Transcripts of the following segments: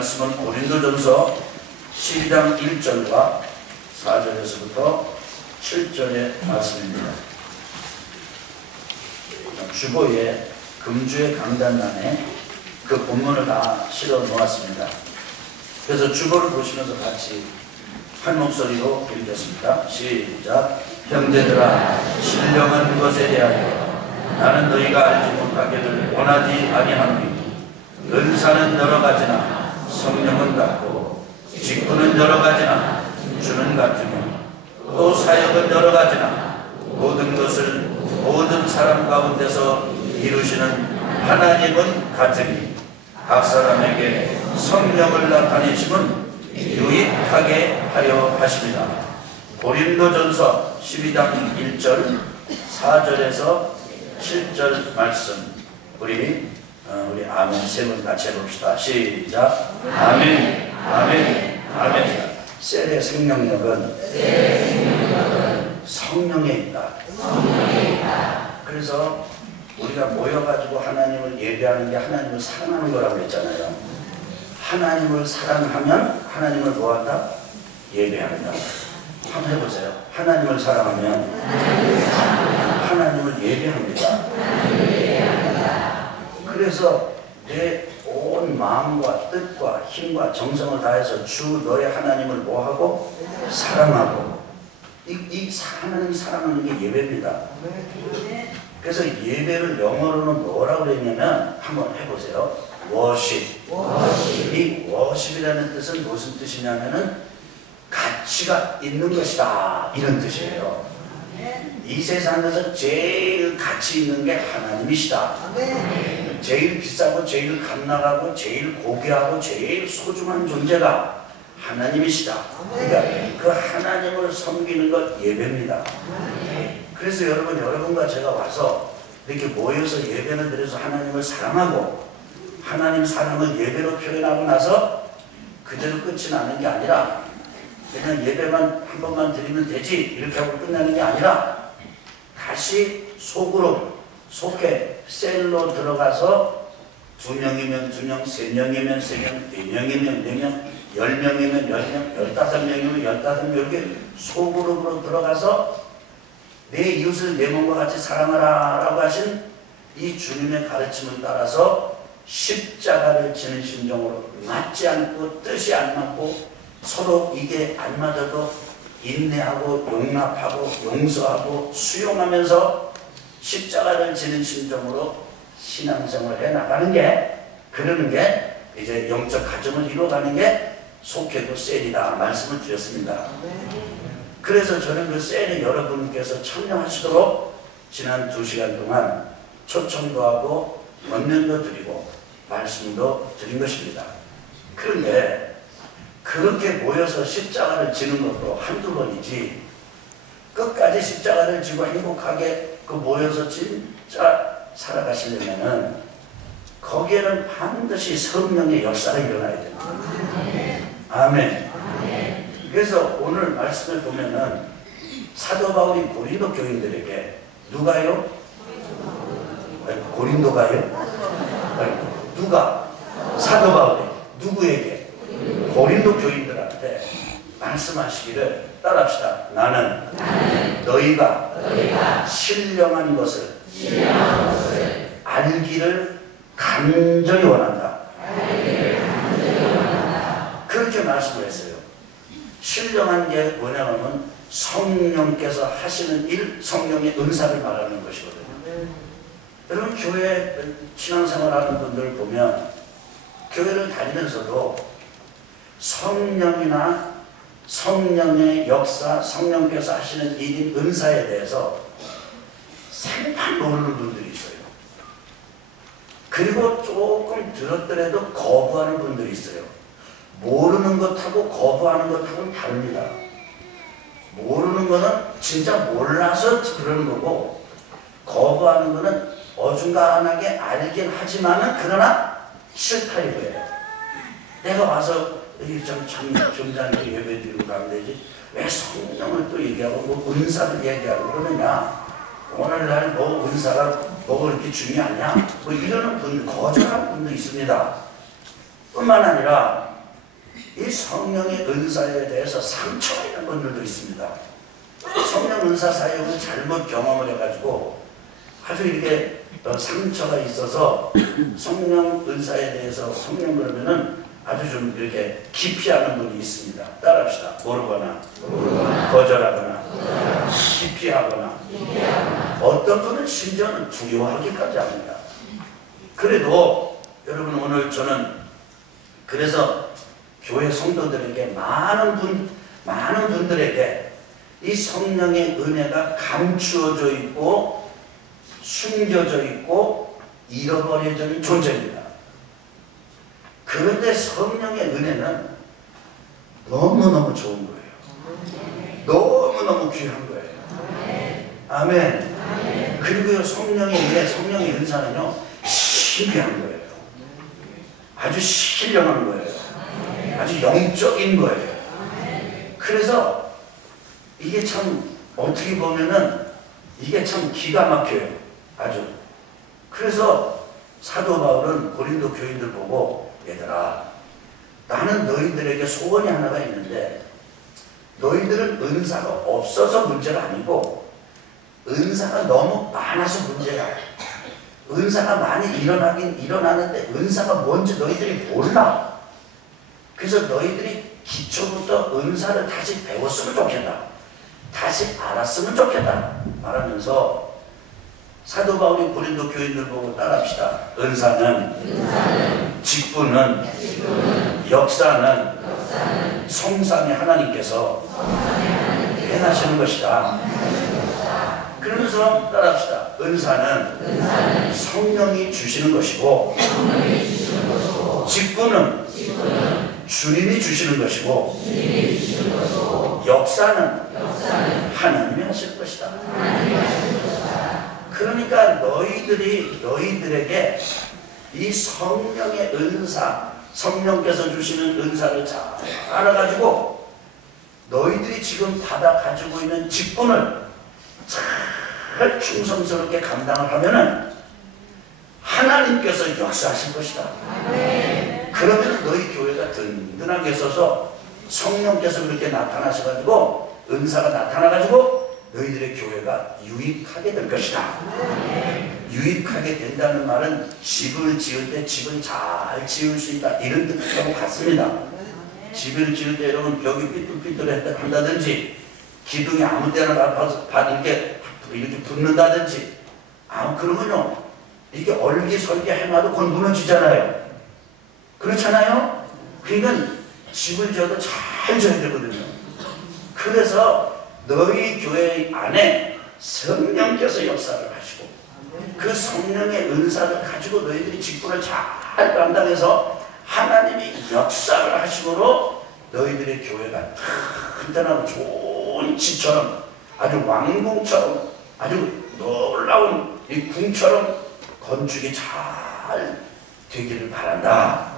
말씀은 고린도전서 12장 1절과 4절에서부터 7절의 말씀입니다. 주보에 금주의 강단란에 그 본문을 다 실어 놓았습니다. 그래서 주보를 보시면서 같이 한 목소리로 읽겠습니다. 시작. 형제들아, 신령한 것에 대하여 나는 너희가 알지 못하기를 원하지 아니하노니 은사는 여러 가지나 성령은 같고 직분은 여러 가지나 주는 같으며 또 사역은 여러 가지나 모든 것을 모든 사람 가운데서 이루시는 하나님은 같으니 각 사람에게 성령을 나타내심은 유익하게 하려 하십니다. 고린도전서 12장 1절 4절에서 7절 말씀 우리 아멘 세 번 같이 해봅시다. 시작. 아멘 아멘 아멘. 셀의 생명력은 성령에 있다. 그래서 우리가 모여가지고 하나님을 예배하는 게 하나님을 사랑하는 거라고 했잖아요. 하나님을 사랑하면 하나님을 뭐한다? 예배한다. 한번 해보세요. 하나님을 사랑하면 하나님을 예배합니다. 그래서 내 온 마음과 뜻과 힘과 정성을 다해서 주 너의 하나님을 뭐하고? 사랑하고. 하나님 사랑하는 게 예배입니다. 그래서 예배를 영어로는 뭐라고 그랬냐면 한번 해보세요. 워십. 이 워십이라는 뜻은 무슨 뜻이냐면은 가치가 있는 것이다 이런 뜻이에요. 이 세상에서 제일 가치 있는 게 하나님이시다. 제일 비싸고 제일 값나가고 제일 고귀하고 제일 소중한 존재가 하나님이시다. 그러니까 그 하나님을 섬기는 것 예배입니다. 그래서 여러분과 제가 와서 이렇게 모여서 예배를 드려서 하나님을 사랑하고 하나님 사랑을 예배로 표현하고 나서 그대로 끝이 나는 게 아니라 그냥 예배만 한 번만 드리면 되지 이렇게 하고 끝나는 게 아니라 다시 속으로 속해 셀로 들어가서 2명이면 2명, 3명이면 3명, 4명이면 4명, 10명이면 10명, 15명이면 15명 이렇게 속으로 들어가서 내 이웃을 내 몸과 같이 사랑하라 라고 하신 이 주님의 가르침을 따라서 십자가를 지는 심정으로 맞지 않고 뜻이 안 맞고 서로 이게 안 맞아도 인내하고 용납하고 용서하고 수용하면서 십자가를 지는 심정으로 신앙생활을 해나가는 게 그러는 게 이제 영적 가정을 이루어가는 게 속해도 셀이다 말씀을 드렸습니다. 그래서 저는 그 셀에 여러분께서 참여하시도록 지난 2시간 동안 초청도 하고 권면도 드리고 말씀도 드린 것입니다. 그런데 그렇게 모여서 십자가를 지는 것도 한두 번이지 끝까지 십자가를 지고 행복하게 그 모여서 진짜 살아가시려면은 거기에는 반드시 성령의 역사가 일어나야 됩니다. 아멘. 그래서 오늘 말씀을 보면은 사도 바울이 고린도 교인들에게 누가요? 고린도가요? 누가? 사도 바울이 누구에게? 고린도 교인들한테 말씀하시기를 따라합시다. 나는 너희가 신령한 것을 알기를 간절히 원한다. 그렇게 말씀을 했어요. 신령한 게 뭐냐면 성령께서 하시는 일, 성령의 은사를 말하는 것이거든요. 여러분 교회 신앙생활하는 분들 보면 교회를 다니면서도 성령이나 성령의 역사, 성령께서 하시는 일인 은사에 대해서 생판 모르는 분들이 있어요. 그리고 조금 들었더라도 거부하는 분들이 있어요. 모르는 것하고 거부하는 것하고는 다릅니다. 모르는 거는 진짜 몰라서 그러는 거고 거부하는 거는 어중간하게 알긴 하지만은 그러나 싫다 이거예요. 내가 와서 점잖게 예배드리고 가면 되지 왜 성령을 또 얘기하고 뭐 은사를 얘기하고 그러느냐. 오늘날 뭐 은사가 뭐 그렇게 중요하냐 뭐 이러는 분 거절하는 분도 있습니다. 뿐만 아니라 이 성령의 은사에 대해서 상처가 있는 분들도 있습니다. 성령 은사 사역을 잘못 경험을 해가지고 아주 이렇게 상처가 있어서 성령 은사에 대해서 성령 그러면은 아주 좀 이렇게 기피하는 분이 있습니다. 따라합시다. 모르거나 거절하거나 기피하거나 어떤 분은 심지어는 두려워하기까지 합니다. 그래도 여러분 오늘 저는 그래서 교회 성도들에게 많은 분들에게 이 성령의 은혜가 감추어져 있고 숨겨져 있고 잃어버려져 있는 존재입니다. 그런데 성령의 은혜는 너무너무 좋은 거예요. 너무너무 귀한 거예요. 아멘. 그리고요, 성령의 은혜, 성령의 은사는요, 신비한 거예요. 아주 신령한 거예요. 아주 영적인 거예요. 그래서 이게 참 어떻게 보면은 이게 참 기가 막혀요. 아주. 그래서 사도 바울은 고린도 교인들 보고 얘들아, 나는 너희들에게 소원이 하나가 있는데 너희들은 은사가 없어서 문제가 아니고 은사가 너무 많아서 문제야. 은사가 많이 일어나긴 일어나는데 은사가 뭔지 너희들이 몰라. 그래서 너희들이 기초부터 은사를 다시 배웠으면 좋겠다. 다시 알았으면 좋겠다. 말하면서 사도 바울이 고린도 교인들 보고 따라합시다. 은사는 직분은 역사는 성삼위 하나님께서 행하시는 것이다. 그러면서 따라합시다. 은사는 성령이 주시는 것이고 직분은 주님이 주시는 것이고 역사는 하나님이 하실 것이다. 그러니까 너희들에게 이 성령의 은사, 성령께서 주시는 은사를 잘 알아가지고 너희들이 지금 받아 가지고 있는 직분을 잘 충성스럽게 감당을 하면은 하나님께서 역사하실 것이다. 그러면 너희 교회가 든든하게 서서 성령께서 그렇게 나타나셔가지고 은사가 나타나가지고 너희들의 교회가 유익하게 될 것이다. 유익하게 된다는 말은 집을 지을 때 집을 잘 지을 수 있다 이런 뜻하고 같습니다. 집을 지을 때 여러분 벽이 삐뚤삐뚤한다든지 기둥이 아무 때나 이렇게 붙는다든지 그러면요 이게 얼기설기 해놔도 그건 무너지잖아요. 그렇잖아요? 그러니까 집을 지어도 잘 지어야 되거든요. 그래서 너희 교회 안에 성령께서 역사를 하시고 그 성령의 은사를 가지고 너희들이 직분을 잘 감당해서 하나님이 역사를 하시므로 너희들의 교회가 튼튼하고 좋은 지처럼 아주 왕궁처럼 아주 놀라운 이 궁처럼 건축이 잘 되기를 바란다.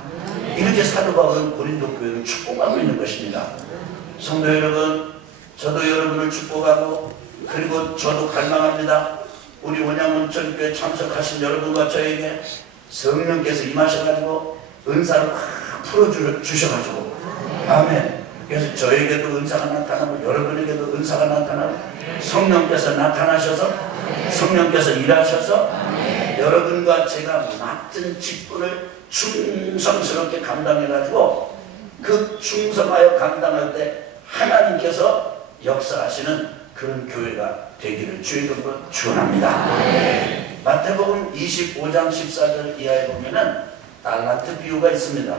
이렇게 사도 바울은 고린도 교회를 축복하고 있는 것입니다. 성도 여러분, 저도 여러분을 축복하고 그리고 저도 갈망합니다. 우리 원양문천교회 참석하신 여러분과 저에게 성령께서 임하셔가지고 은사를 확 풀어주셔가지고 아멘. 그래서 저에게도 은사가 나타나고 여러분에게도 은사가 나타나고 성령께서 나타나셔서 성령께서 일하셔서 여러분과 제가 맡은 직분을 충성스럽게 감당해가지고 그 충성하여 감당할 때 하나님께서 역사하시는 그런 교회가 되기를 주의 이름으로 축원합니다. 마태복음 25장 14절 이하에 보면은 달란트 비유가 있습니다.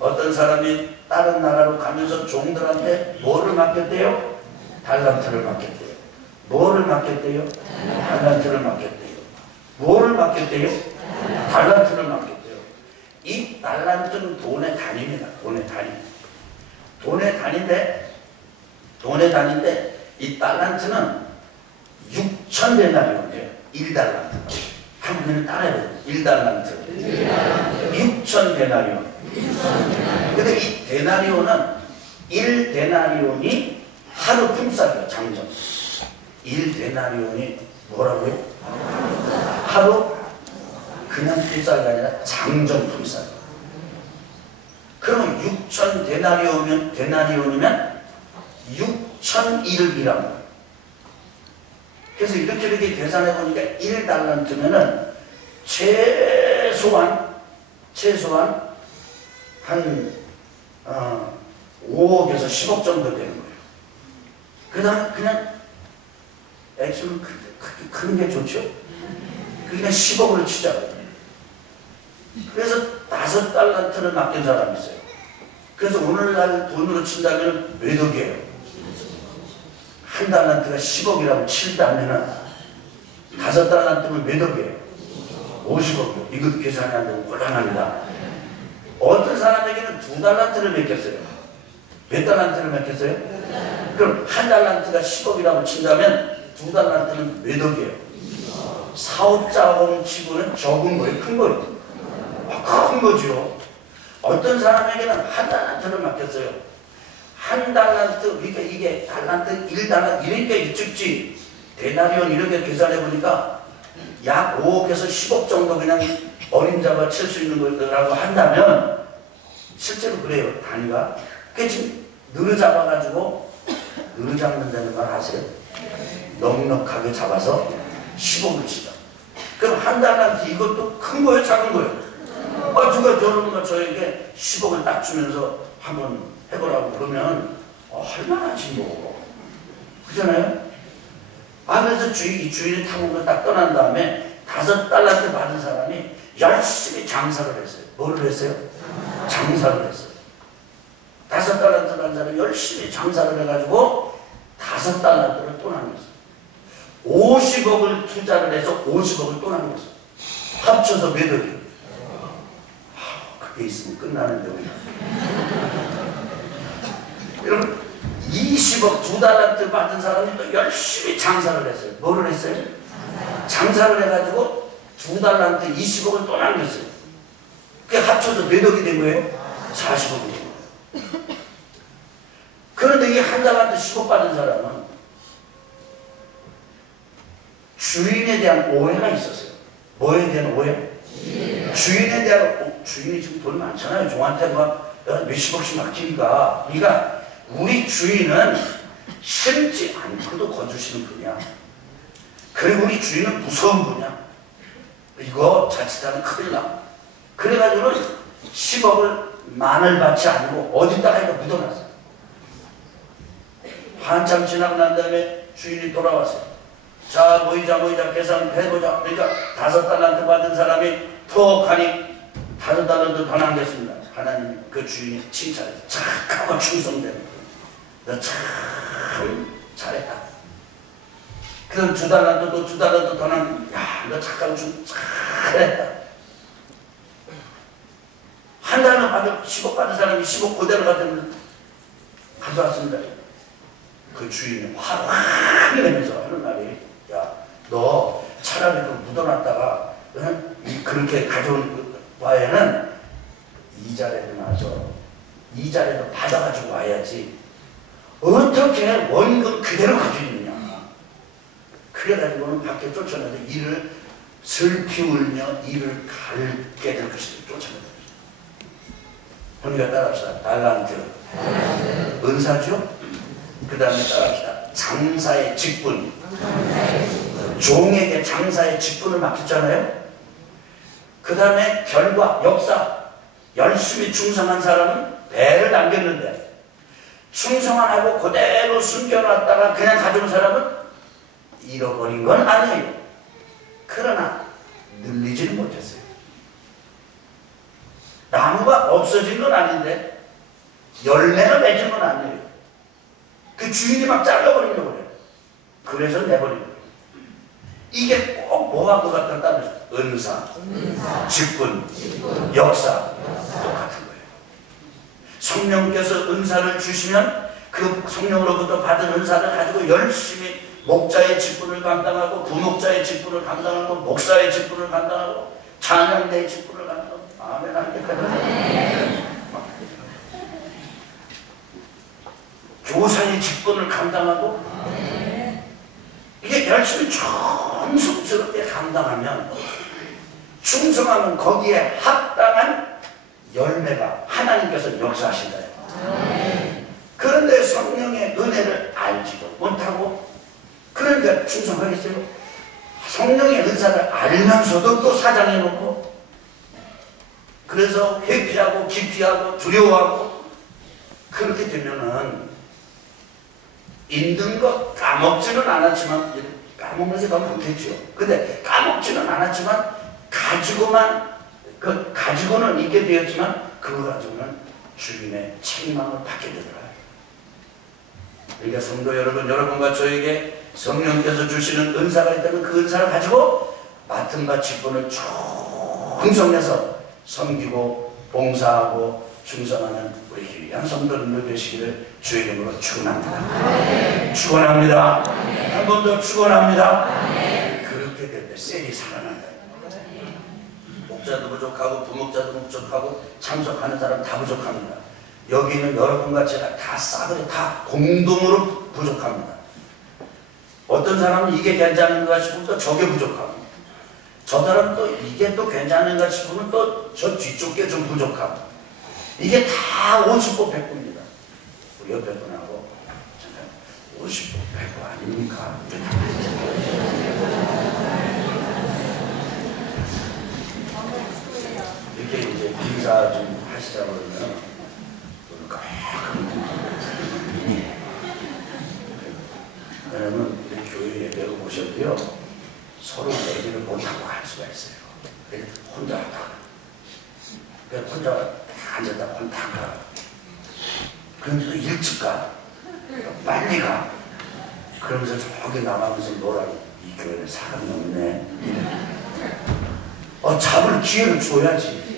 어떤 사람이 다른 나라로 가면서 종들한테 뭐를 맡겼대요? 달란트를 맡겼대요. 뭐를 맡겼대요? 달란트를 맡겼대요. 뭐를 맡겼대요? 달란트를 맡겼대요. 이 달란트는 돈의 단위입니다. 돈의 단위. 돈의 단위인데 이 달란트는 6,000데나리온이에요. 1달란트. 한국인은 따라해요. 1달란트. 6,000데나리온. 근데 이 데나리온은 1데나리온이 하루 품삯이에요. 장정. 1데나리온이 뭐라고요? 하루 그냥 품삯이 아니라 장정 품삯. 그러면 6천 데나리온이면 6천 일이랍니다. 그래서 이렇게 계산해 보니까 1달란트면은 최소한 한 5억에서 10억 정도 되는 거예요. 그냥 액수는 그렇게 큰 게 좋죠. 그냥 10억을 치자. 그래서 5달란트를 맡긴 사람이 있어요. 그래서 오늘날 돈으로 친다면 몇 억이에요? 한 달란트가 10억이라고 친다면은 5달란트면 몇 억이에요? 50억이요. 이것도 계산이 안 되고 곤란합니다. 어떤 사람에게는 2달란트를 맡겼어요. 몇 달란트를 맡겼어요? 그럼 한 달란트가 10억이라고 친다면 2달란트는 몇 억이에요? 사업자금 치고는 적은 거예요? 큰 거예요? 큰 거죠. 어떤 사람에게는 한 달란트를 맡겼어요. 한 달란트, 그러니까 이게 달란트, 1달란트, 이렇게 찍지. 데나리온 이렇게 계산해 보니까 약 5억에서 10억 정도 그냥 어림잡아 칠 수 있는 거라고 한다면 실제로 그래요. 단위가. 그게 지금 늘어잡아가지고 늘어잡는다는 말 아세요? 넉넉하게 잡아서 10억을 치자. 그럼 한 달란트 이것도 큰 거예요? 작은 거예요? 누가 저러는가 저에게 10억을 딱 주면서 한번 해보라고 그러면 할만하지 뭐. 그잖아요? 그래서 주인이 탐험을 딱 떠난 다음에 5달란트 받은 사람이 열심히 장사를 했어요. 뭐를 했어요? 장사를 했어요. 5달란트 받은 사람이 열심히 장사를 해가지고 5달란트를 또 남겼어요. 50억을 투자를 해서 50억을 또 남겼어요. 합쳐서 몇 억이요? 그게 있으면 끝나는데 우리가. 여러분 20억 2달란트 받은 사람이 또 열심히 장사를 했어요. 뭐를 했어요? 장사를 해가지고 2달란트 20억을 또 남겼어요. 그게 합쳐서 몇 억이 된 거예요? 40억이 된 거예요. 그런데 이 한 달란트 10억 받은 사람은 주인에 대한 오해가 있었어요. 뭐에 대한 오해? 주인에 대한 주인이 지금 돈 많잖아요. 종한테 막 몇십억씩 맡기니까. 그러니까 우리 주인은 싫지 않고도 거주시는 분이야. 그리고 우리 주인은 무서운 분이야. 이거 자칫하면 큰일 나. 그래가지고는 10억을 만을 받지 않고 어디다가 이거 묻어놨어요. 한참 지나고 난 다음에 주인이 돌아왔어요. 자, 모이자 계산해보자. 그러니까 5달란트 받은 사람이 톡하니 5달란트 더 남겼습니다. 하나님 그 주인이 칭찬해서 착하고 충성되는 거예요. 너 참 잘했다. 그럼 2달란트 더 남겼. 야, 너 착하고 잘했다. 한 달만 받은 10억 받은 사람이 10억 그대로 가져왔습니다. 그 주인이 화를 내면서 하는 말이, 야, 너 차라리 그 묻어놨다가 그렇게 가져온 바에는 이자라도 나서 이자라도 받아가지고 와야지. 어떻게 원금 그대로 가지고 있느냐. 그래가지고는 밖에 쫓아내서 이를 슬피 울며 이를 갈게 될 것이다. 쫓아내서. 우리가 따라합시다. 달란트. 은사죠? 그 다음에 따라합시다. 장사의 직분. 종에게 장사의 직분을 맡겼잖아요. 그 다음에 결과, 역사. 열심히 충성한 사람은 배를 남겼는데 충성 안 하고 그대로 숨겨놨다가 그냥 가져온 사람은 잃어버린 건 아니에요. 그러나 늘리지는 못했어요. 나무가 없어진 건 아닌데 열매를 맺은 건 아니에요. 그 주인이 막 잘라버리려고 그래요. 그래서 내버리는 거예요. 이게 꼭 뭐하고 같다면 은사, 직분, 역사 똑같은 거예요. 성령께서 은사를 주시면 그 성령으로부터 받은 은사를 가지고 열심히 목자의 직분을 감당하고 부목자의 직분을 감당하고 목사의 직분을 감당하고 찬양대의 직분을 감당하고 아멘 할 때까지 교사의 직분을 감당하고 이게 열심히 충성스럽게 감당하면 충성하면 거기에 합당한 열매가 하나님께서 역사하신다. 그런데 성령의 은혜를 알지도 못하고, 그러니까 충성하겠어요? 성령의 은사를 알면서도 또 사장해놓고, 그래서 회피하고 기피하고 두려워하고, 그렇게 되면은 있는 것 까먹지는 않았지만, 까먹는 게 더 많겠죠. 근데 까먹지는 않았지만 가지고는 있게 되었지만 그거 가지고는 주님의 책망을 받게 되더라. 그러니까 성도 여러분, 여러분과 저에게 성령께서 주시는 은사가 있다면 그 은사를 가지고 맡은 바 직분을 충성해서 섬기고 봉사하고 충성하는 우리 귀한 성도님들 되시기를 주의 이름으로 축원합니다. 축원합니다. 한 번 더 축원합니다. 그렇게 될 때 셀이 살아난다. 목자도 부족하고 부목자도 부족하고 참석하는 사람 다 부족합니다. 여기 있는 여러분과 제가 다 싸그리 다 공동으로 부족합니다. 어떤 사람은 이게 괜찮은가 싶으면 또 저게 부족하고, 저 사람은 또 이게 또 괜찮은가 싶으면 또 저 뒤쪽 게 좀 부족하고, 이게 다 50보 100보입니다. 우리 옆에 분하고 50보 100보 아닙니까? 이렇게 이제 인사 좀 하시자 그러면 왜냐면 우리 교회 예배를 보셔도요, 서로 얘기를 못하고 할 수가 있어요. 혼자 하다가, 혼자 앉았다 혼자가, 그런데도 일찍 가, 빨리 가. 그러면서 저기 나가면서 뭐라고, 이 교회는 사람이 없네. 잡을 기회를 줘야지.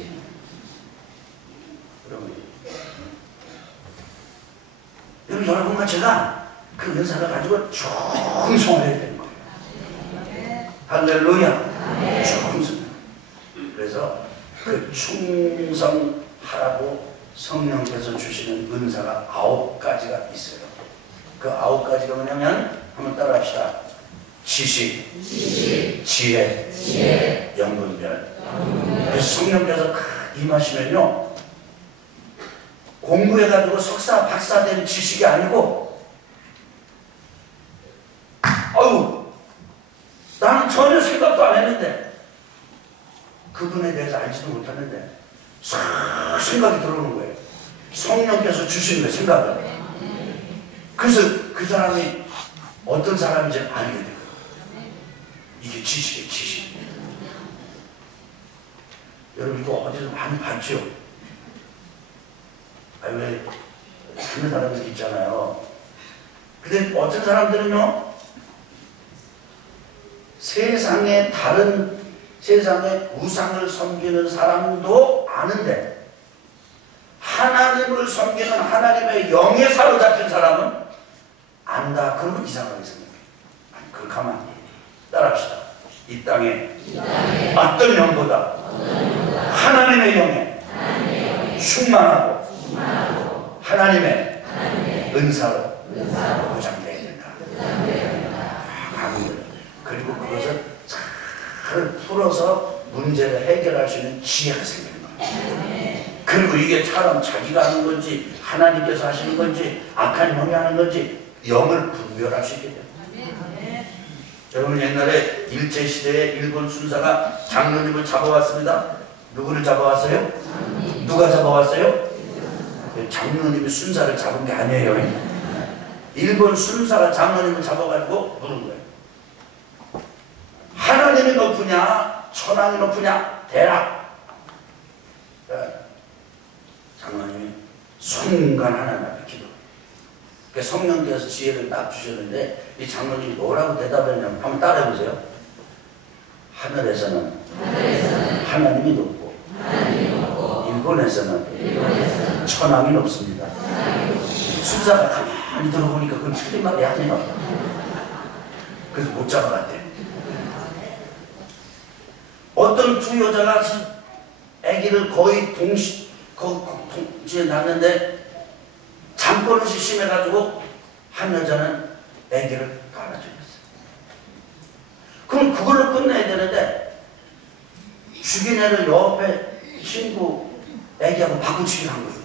그러면 여러분과 제가 그 은사를 가지고 충성해야 되는 거예요. 할렐루야. 충성. 그래서 그 충성하라고 성령께서 주시는 은사가 9가지가 있어요. 그 9가지가 뭐냐면 한번 따라 합시다. 지식, 지혜, 영분별. 그래서 성령께서 임하시면요, 공부해가지고 석사, 박사 된 지식이 아니고, 나는 전혀 생각도 안 했는데, 그분에 대해서 알지도 못하는데 생각이 들어오는 거예요. 성령께서 주시는 거예요, 생각을. 그래서 그 사람이 어떤 사람인지 알게 되고, 이게 지식이에요, 지식. 여러분 이거 어디서 많이 봤죠? 왜 그런 사람들 있잖아요. 근데 어떤 사람들은요, 세상의 우상을 섬기는 사람도 아는데, 하나님을 섬기는 하나님의 영에 사로잡힌 사람은 안다. 그러면 이상하게 생각해요. 아니, 그렇게 하면 안 돼요. 따라합시다. 이 땅에 어떤 영보다 하나님의 영에 충만하고 하나님의 은사로 보장되어야 된다. 그리고 그것을 잘 풀어서 문제를 해결할 수 있는 지혜가 생기는 거예요. 그리고 이게 사람 자기가 하는 건지 하나님께서 하시는 건지 악한 영이 하는 건지 영을 분별할 수 있게 돼요. 여러분 옛날에 일제시대에 일본 순사가 장로님을 잡아왔습니다. 누구를 잡아왔어요? 누가 잡아왔어요? 장로님이 순사를 잡은 게 아니에요. 일본 순사가 장로님을 잡아가지고 물은 거예요. 하나님이 높으냐 천왕이 높으냐 대라. 장로님이 순간 하나님 앞에 기도. 성령께서 지혜를 딱 주셨는데 이 장로님이 뭐라고 대답했냐면 한번 따라해보세요. 하늘에서는 하나님이 높고 일본에서는 천왕이 높습니다. 순사가 가만히 들어보니까 그건 틀린 말이 아니에요. 그래서 못 잡아갔대. 어떤 두 여자가 아기를 거의 동시에 낳는데 잠버릇이 심해가지고 한 여자는 아기를 갈아주었어요. 그럼 그걸로 끝내야 되는데 죽인 애를 옆에 친구 아기하고 바꾸치기를 한 거예요.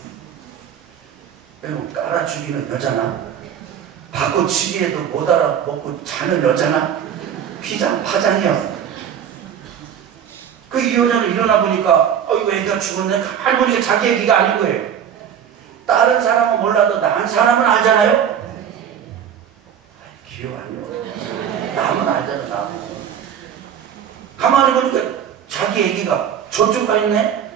여러분 깔아 죽이는 여자나 바꿔치기해도 못 알아먹고 자는 여자나 피장 파장이야. 그 이 여자는 일어나 보니까 이거 애가 죽었네. 할머니가 자기 애기가 아닌 거예요. 다른 사람은 몰라도 난 사람은 알잖아요. 기억 안 나요. 남은 알잖아. 남은. 가만히 보니까 자기 애기가 저쪽 가 있네.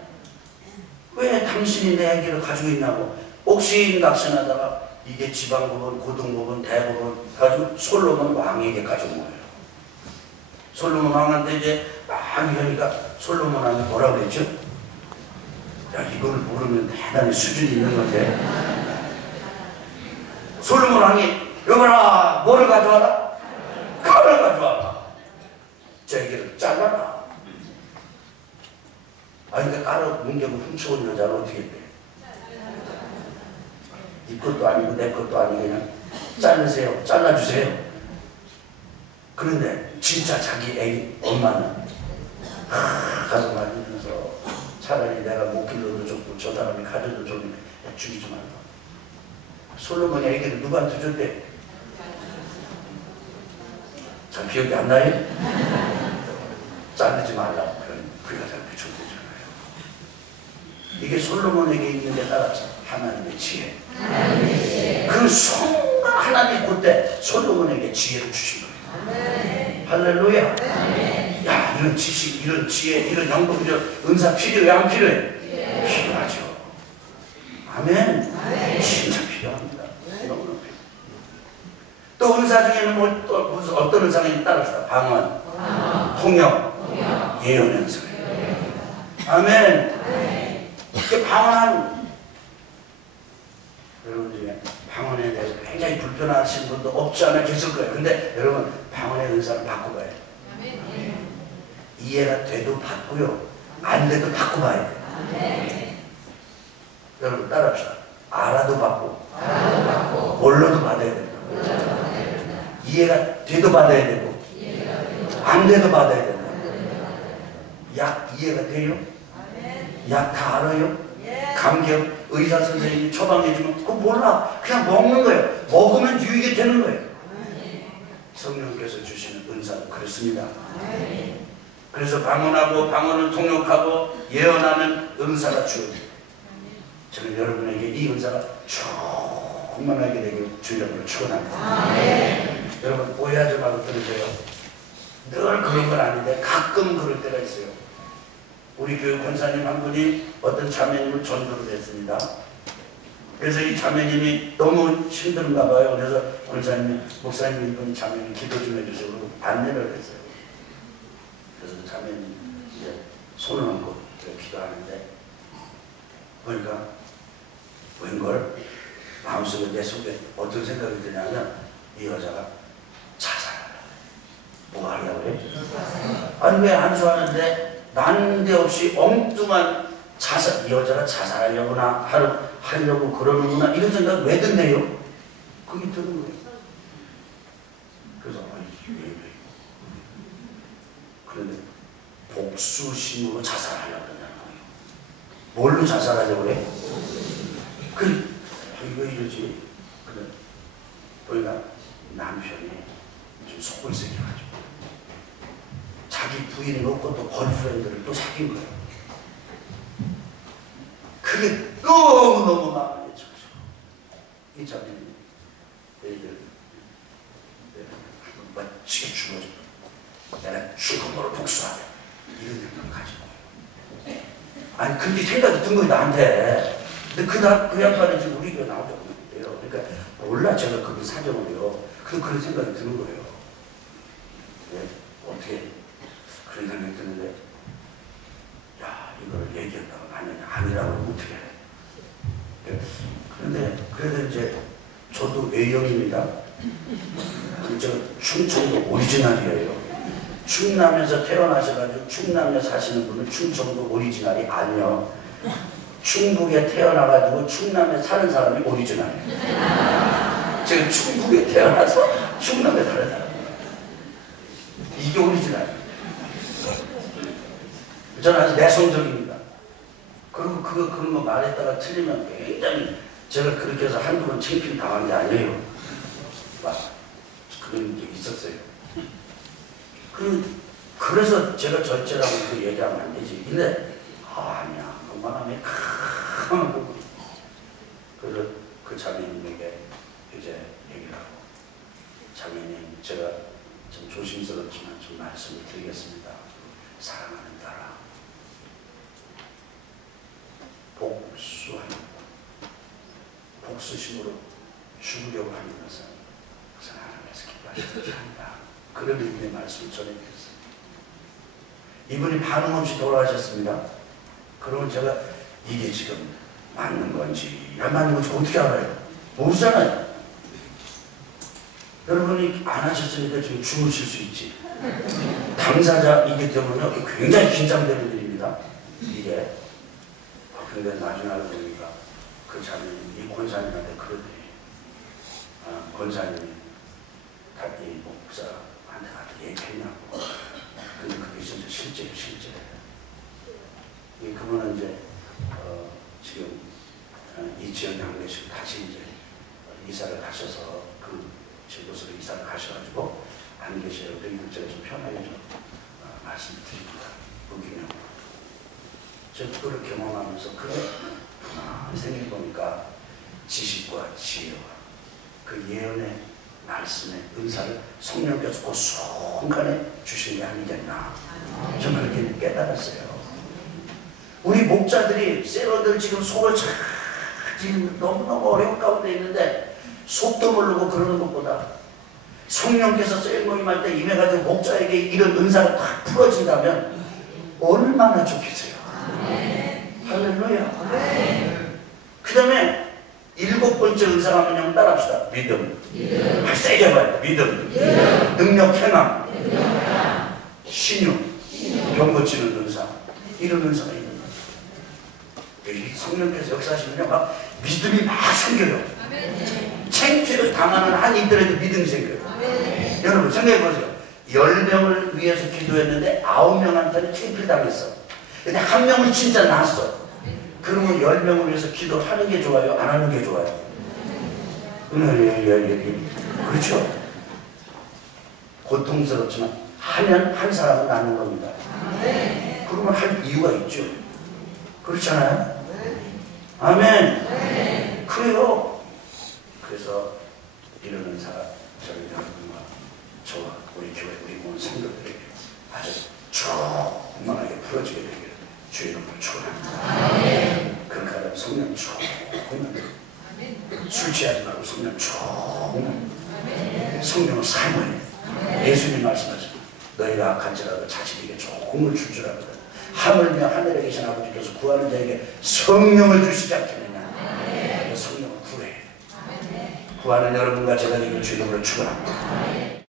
왜 당신이 내 애기를 가지고 있냐고 옥신각신하다가 이게 지방법원, 고등법원, 대법원 가지고 솔로몬 왕에게 가져온 거예요. 솔로몬 왕한테 이제 막 하니까 솔로몬 왕이 뭐라고 그랬죠? 야, 이걸 모르면 대단히 수준이 있는 건데. 솔로몬 왕이 여보라, 뭐를 가져와라? 칼을 가져와라. 제 애기를 잘라라. 그러니까 깔을 뭉개고 훔쳐온 여자는 어떻게 돼? 네 것도 아니고 내 것도 아니고 그냥 자르세요. 잘라주세요. 그런데 진짜 자기 애기 엄마는 가서 말리면서 차라리 내가 못 길러도 좋고 저 사람이 가져도 좋으니까 죽이지 말라. 솔로몬이 애기를 누구한테 줬대? 잘 기억이 안 나요? 자르지 말라고 그 여자한테 줬대잖아요. 이게 솔로몬에게 있는 데 따라서 하나님의 지혜. 그 성과 하나님 그때 솔로몬에게 지혜를 주신 거예요. 할렐루야. 야, 이런 지식, 이런 지혜, 이런 영동적 은사 필요해, 안 필요해? 필요하죠. 아멘. 진짜 필요합니다. 너무너무 필요해요. 또 은사 중에는 또 무슨 어떤 은사가 따라서 방언, 통역, 예언 은사. 아멘. 이렇게 방언한 여러분 중에 방언에 대해서 굉장히 불편하신 분도 없지 않아 계실 거예요. 근데 여러분 방언의 은사를 바꿔봐야 돼요. 이해가 돼도 바꾸요. 안 돼도 바꿔봐야 돼요. 여러분 따라합시다. 알아도 바꾸고 몰라도 받아야 됩니다. 이해가 돼도 받아야 되고 안 돼도 받아야 된다. 약 이해가 돼요? 약 다 알아요? 감기약 의사 선생님이 처방해주면 그거 몰라. 그냥 먹는 거예요. 먹으면 유익이 되는 거예요. 성령께서 주시는 은사는 그렇습니다. 그래서 방언하고 방언을 통역하고 예언하는 은사가 주어져요. 저는 여러분에게 이 은사가 충만하게 되길 주님으로 축원합니다. 여러분 오해하지 말고 들으세요. 늘 그런 건 아닌데 가끔 그럴 때가 있어요. 우리 교회 권사님 한 분이 어떤 자매님을 전도를 했습니다. 그래서 이 자매님이 너무 힘든가 봐요. 그래서 권사님이 목사님 이번 자매님 기도 좀 해주세요. 그리고 안내를 했어요. 그래서 자매님 이제 손을 얹고 기도하는데 보니까 웬걸 마음속에 내 속에 어떤 생각이 드냐면 이 여자가 자살하려고 뭐 하려고 해? 아니 왜 안수하는데 난데없이 엉뚱한 자살, 이 여자가 자살하려구나 하려고 그러는구나 이런 생각이 왜 드네요? 그게 드는 거예요. 그래서 왜 그런데 복수심으로 자살하려고 그러냐는 거예요. 뭘로 자살하려고 그래? 왜 이러지? 그래 보니까 남편이 좀 속을 새겨가지고 자기 부인 놓고 또 걸프렌드를 또 사귄 거예요. 그게 너무너무 마음에 쳐서 이 자매는 애들 한번 멋지게 죽어줘. 내가 죽음으로 복수하자. 이런 생각을 가지고. 아니 근데 생각이 든 거예요 나한테. 근데 그 양반이 지금 우리 교회 나오자고 그랬대요. 그러니까 몰라 제가 그분 사정을요. 그런 생각이 드는 거예요. 네, 어떻게 그런 생각이 드는데 야 이걸 얘기했다가 만약에 아니라고 하면 어떻게 해. 그런데 그래도 이제 저도 외형입니다. 저 충청도 오리지널이에요. 충남에서 태어나셔가지고 충남에 사시는 분은 충청도 오리지널이 아니요. 충북에 태어나가지고 충남에 사는 사람이 오리지널이에요. 제가 충북에 태어나서 충남에 사는 사람이에요. 이게 오리지널이에요. 저는 아주 내성적입니다. 그리고 그런 거 말했다가 틀리면 굉장히 제가 그렇게 해서 한두 번 창피를 당한 게 아니에요. 막 그런 적이 있었어요. 그래서 제가 절제라고 그 얘기하면 안 되지. 근데 아니야, 그 마음이 강하고. 그래서 그 자매님에게 이제 얘기를 하고, 자매님, 제가 좀 조심스럽지만 좀 말씀을 드리겠습니다. 사랑하는 딸아, 복수하는, 복수심으로 죽으려고 하는 것은 하나님께서 기뻐하시지 않는다. 그런 의미의 말씀을 전해드렸어요. 이분이 반응 없이 돌아가셨습니다. 그러면 제가 이게 지금 맞는 건지 안 맞는 건지 어떻게 알아요? 모르잖아요. 여러분이 안 하셨으니까 지금 주무실 수 있지. 당사자이기 때문에 굉장히 긴장되는 일입니다. 이게. 근데 나중에 알고 보니까 그 자매님, 이 권사님한테 그러더니, 권사님이 이 목사한테 가서 얘기했냐고. 근데 그게 진짜 실제예요, 실제. 그분은 이제 지금 이 지역에 안 계시고 다시 이제 이사를 가셔서 제 곳으로 이사를 가셔가지고 안 계셔요. 그러니까 제가 좀 편하게 좀 말씀드립니다. 무기명으로. 제가 그걸 경험하면서 그래, 생각해보니까 지식과 지혜와 그 예언의 말씀의 은사를 성령께서 그 순간에 주신 게 아니겠나. 저는 그렇게 깨달았어요. 우리 목자들이 세러들 지금 속을 지금 너무너무 어려운 가운데 있는데 속도 모르고 그러는 것보다 성령께서 쇠모임할 때 임해가지고 목자에게 이런 은사가 딱 풀어진다면 얼마나 좋겠어요. 할렐루야. 그 다음에 7번째 은사가 뭐냐면 따라합시다. 믿음. 세게 해봐요. 믿음. 능력, 행함. 신유. 병 고치는 은사. 이런 은사가 있는 거예요. 성령께서 역사하시면 막 믿음이 막 생겨요. 창피를 당하는 한 이들에도 믿음이 생겨요. 여러분 생각해보세요. 10명을 위해서 기도했는데 9명한테는 창피를 당했어. 근데 한 명은 진짜 나았어. 그러면 10명을 위해서 기도하는 게 좋아요? 안 하는 게 좋아요? 그렇죠? 고통스럽지만 하면 한 사람은 나는 겁니다. 그러면 할 이유가 있죠. 그렇잖아요? 아멘. 그래요. 그래서 이런 은사가 저희 여러분과 저와 우리 교회 우리 모든 성도들에게 아주 충만하게 풀어지게 되기를 주의 이름으로 축원합니다. 그렇게 하면 성령 충만, 술 취하지 말고 성령 충만, 성령을 사모해. 예수님 말씀하시고 너희가 악한지라도 자식에게 좋은 걸 줄 줄 알거든. 하물며 하늘에 계신 아버지께서 구하는 자에게 성령을 주시지 않겠느냐. 성령을 구해야 돼. 구하는 여러분과 제가 이길 주의 이름으로 축원합니다.